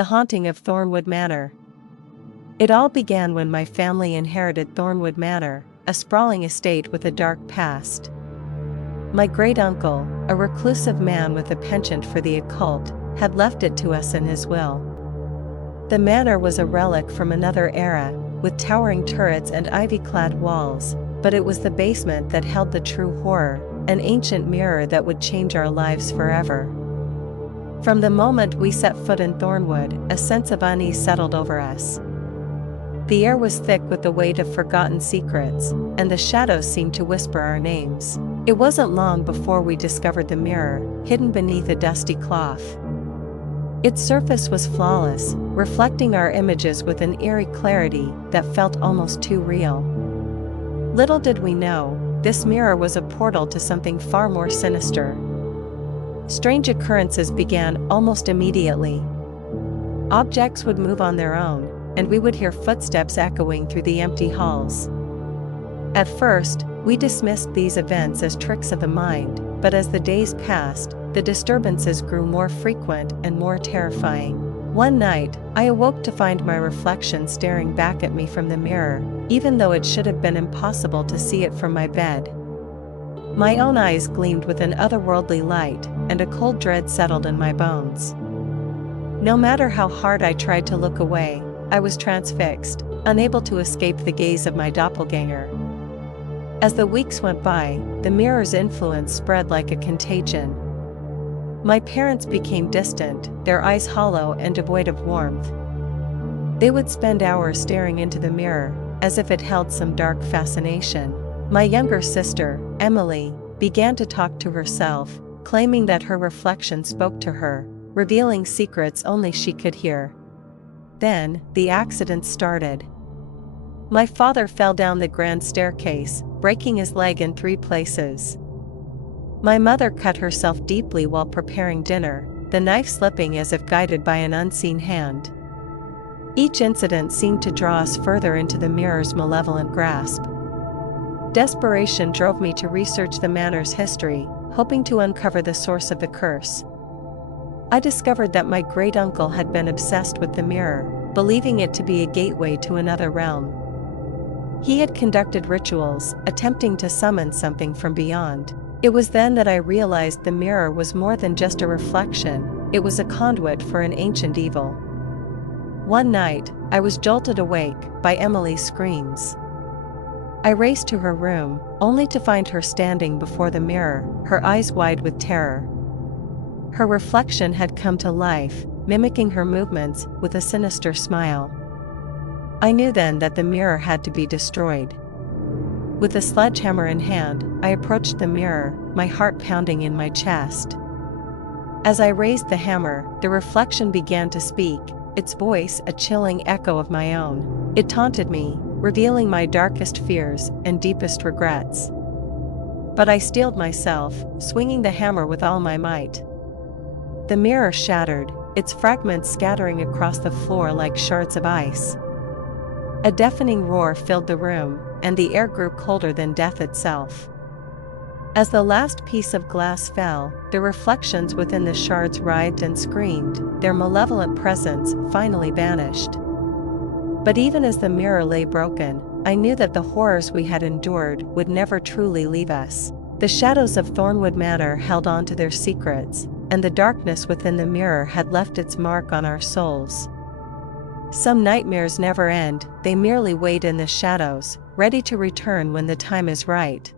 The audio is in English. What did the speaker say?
The Haunting of Thornwood Manor. It all began when my family inherited Thornwood Manor, a sprawling estate with a dark past. My great-uncle, a reclusive man with a penchant for the occult, had left it to us in his will. The manor was a relic from another era, with towering turrets and ivy-clad walls, but it was the basement that held the true horror, an ancient mirror that would change our lives forever. From the moment we set foot in Thornwood, a sense of unease settled over us. The air was thick with the weight of forgotten secrets, and the shadows seemed to whisper our names. It wasn't long before we discovered the mirror, hidden beneath a dusty cloth. Its surface was flawless, reflecting our images with an eerie clarity that felt almost too real. Little did we know, this mirror was a portal to something far more sinister. Strange occurrences began almost immediately. Objects would move on their own, and we would hear footsteps echoing through the empty halls. At first, we dismissed these events as tricks of the mind, but as the days passed, the disturbances grew more frequent and more terrifying. One night, I awoke to find my reflection staring back at me from the mirror, even though it should have been impossible to see it from my bed. My own eyes gleamed with an otherworldly light, and a cold dread settled in my bones. No matter how hard I tried to look away, I was transfixed, unable to escape the gaze of my doppelganger. As the weeks went by, the mirror's influence spread like a contagion. My parents became distant, their eyes hollow and devoid of warmth. They would spend hours staring into the mirror, as if it held some dark fascination. My younger sister, Emily, began to talk to herself, claiming that her reflection spoke to her, revealing secrets only she could hear. Then, the accident started. My father fell down the grand staircase, breaking his leg in 3 places. My mother cut herself deeply while preparing dinner, the knife slipping as if guided by an unseen hand. Each incident seemed to draw us further into the mirror's malevolent grasp. Desperation drove me to research the manor's history, hoping to uncover the source of the curse. I discovered that my great-uncle had been obsessed with the mirror, believing it to be a gateway to another realm. He had conducted rituals, attempting to summon something from beyond. It was then that I realized the mirror was more than just a reflection, it was a conduit for an ancient evil. One night, I was jolted awake by Emily's screams. I raced to her room, only to find her standing before the mirror, her eyes wide with terror. Her reflection had come to life, mimicking her movements with a sinister smile. I knew then that the mirror had to be destroyed. With a sledgehammer in hand, I approached the mirror, my heart pounding in my chest. As I raised the hammer, the reflection began to speak, its voice a chilling echo of my own. It taunted me, revealing my darkest fears and deepest regrets. But I steeled myself, swinging the hammer with all my might. The mirror shattered, its fragments scattering across the floor like shards of ice. A deafening roar filled the room, and the air grew colder than death itself. As the last piece of glass fell, the reflections within the shards writhed and screamed, their malevolent presence finally vanished. But even as the mirror lay broken, I knew that the horrors we had endured would never truly leave us. The shadows of Thornwood Manor held on to their secrets, and the darkness within the mirror had left its mark on our souls. Some nightmares never end, they merely wait in the shadows, ready to return when the time is right.